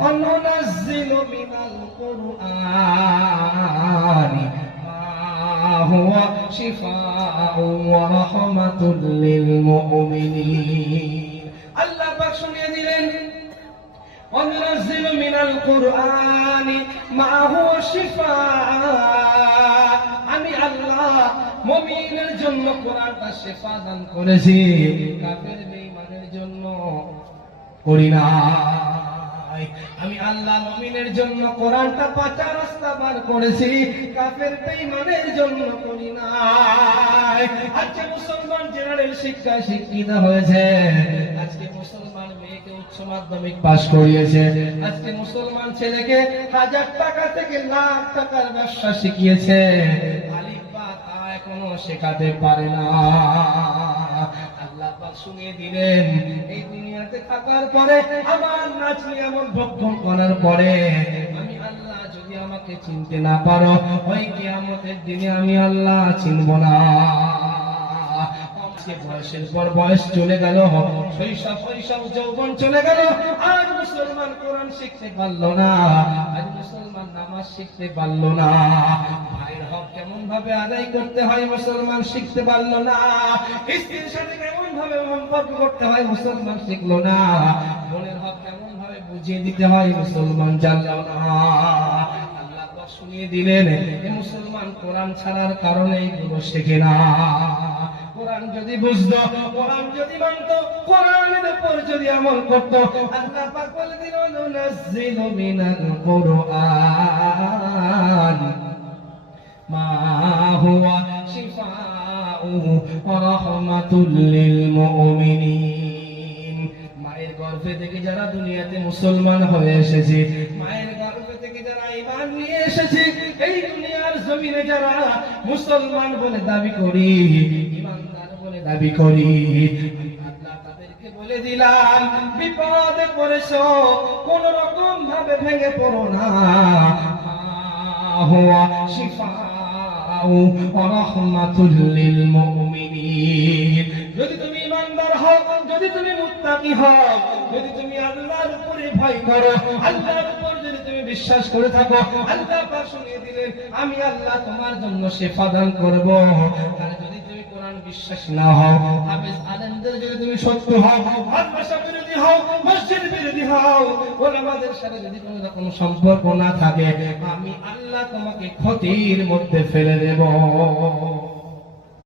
وننزل من القرآن ما هو شفاء ورحمة للمؤمنين আল্লাহ পাক শুনিয়ে দিলেন وننزل من القرآن ما هو شفاء আমি আল্লাহ মুমিনের জন্য কোরআনটা শেফা দান করেছি কাফের বেঈমানের জন্য করি আমি আল্লাহ মুমিনের জন্য কোরআনটা পাঁচা রাস্তা বার করেছি কাফের বেঈমানের জন্য করি নাই। আজকে মুসলমান জেনারেল শিক্ষা শিক্ষিত হয়েছে। আজকে মুসলমান মেয়েকে উচ্চ মাধ্যমিক পাশ করিয়েছে। আজকে মুসলমান ছেলেকে হাজার টাকা থেকে লাখ টাকার ব্যবসা শিখিয়েছে। আলিফ তা এখনও শেখাতে পারে না। আল্লাহ শুনিয়ে দিলেন থাকার পরে আমার এমন ভক্ষণ করার পরে আল্লাহ যদি আমাকে চিনতে না পারো, ওই কিয়ামতের দিনে আমি আল্লাহ চিনব না। আজকে বয়সের পর বয়স চলে গেল, শৈশব শৈশব, যৌবন চলে গেল। মুসলমান কোরআন শিখতে পারল না আজ মুসলমান নামাজ শিখতে পারল না। ভাইয়ের হক কেমন ভাবে আদায় করতে হয় মুসলমান শিখতে পারল না। স্ত্রীর সাথে কেমন ভাবে করতে হয় মুসলমান শিখলো না। বোনের হক কেমন ভাবে বুঝিয়ে দিতে হয় মুসলমান জানলো না। শুনিয়ে দিলেন মুসলমান কোরআন ছাড়ার কারণে এগুলো শেখে না। কোরআন যদি বুঝতো, কোরআন যদি মানতো, কোরআনের উপর যদি আমল করতো, আল্লাহ পাক বলে দিল, নুনাজ্জিলু মিনাল কুরআন। মা হুয়া শিফাউ ওয়া রাহমাতুল লিল মুমিনিন। মায়ের গর্ভে থেকে যারা দুনিয়াতে মুসলমান হয়ে এসেছে, মায়ের গর্ভে থেকে যারা ঈমান নিয়ে এসেছে, এই দুনিয়ার জমিনে যারা মুসলমান বলে দাবি করি বলে দাবি করি। বলে দিলাম, বিপদে কোন রকম ভাবে ভেঙে পড়ো না। হুয়া শিফাউ ওয়া মুমিনিন। যদি তুমি ইমানদার হও, যদি তুমি মুত্তাকি হও, যদি তুমি আল্লাহর উপরে ভয় করো, আল্লাহর উপর যদি তুমি বিশ্বাস করে থাকো, আল্লাহ শুনিয়ে দিলেন, আমি আল্লাহ তোমার জন্য শেফা দান করব আর যদি তুমি কোরআন বিশ্বাস না হও, আমি আলেমদের যদি তুমি সত্য হও মাদ্রাসা বিরোধী হও, মসজিদ বিরোধী হও, ওলামাদের সাথে যদি কোনো রকম সম্পর্ক না থাকে, আমি আল্লাহ তোমাকে ক্ষতির মধ্যে ফেলে দেব।